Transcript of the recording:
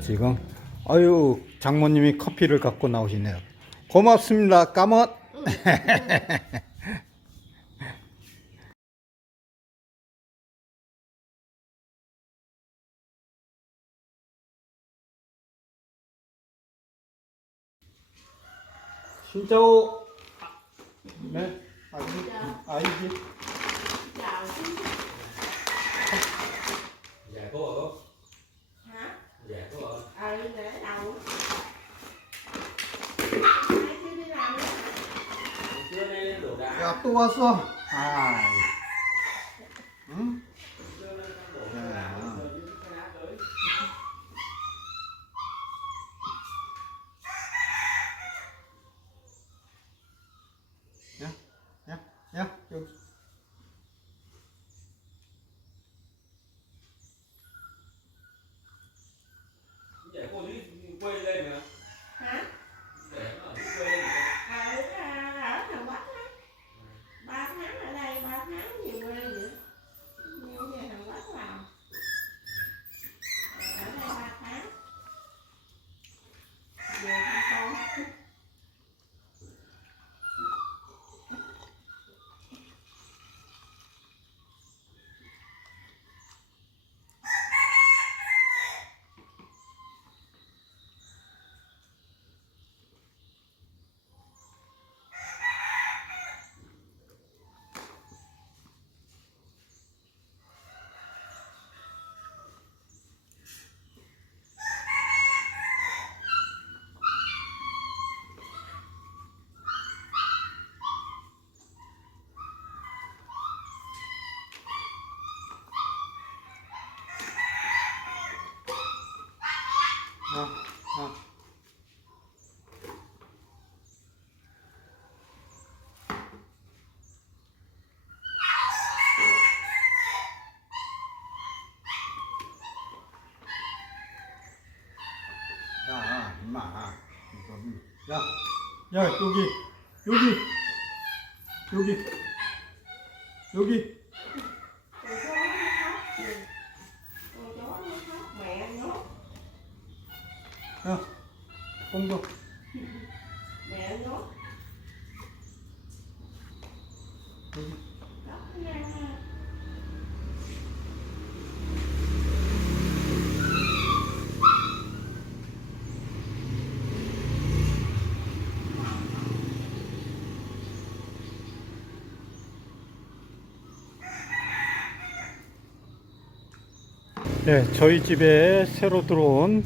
지금 아유 장모님이 커피를 갖고 나오시네요. 고맙습니다. 까멋. 신짜오. 네. 아이지. Dạ cô ở không? Hả? Dạ cô ở. Để đầu. Hai chưa đi làm nữa. Chưa lên đổ đá. 야, 또 왔어. 아. 응? Chưa lên đổ 야. đá. Rồi những cái đá tới. 야, 야, 야, 여기. Dạ cô đi quay lên nữa. Hả? Để nó ở dưới quay lên nữa. Ở thằng Bắc á. 3 tháng ở đây, 3 tháng về quê vậy. Nhiều về thằng Bắc vào. Ở đây 3 tháng. Về thăm con. 야, 임마. 야, 야, 여기, 여기, 여기, 여기. Rồi chó nó khóc. Rồi chó nó khóc. Mẹ nhốt. 야, 공도. Mẹ nhốt. 여기. Khóc nha. 네, 저희 집에 새로 들어온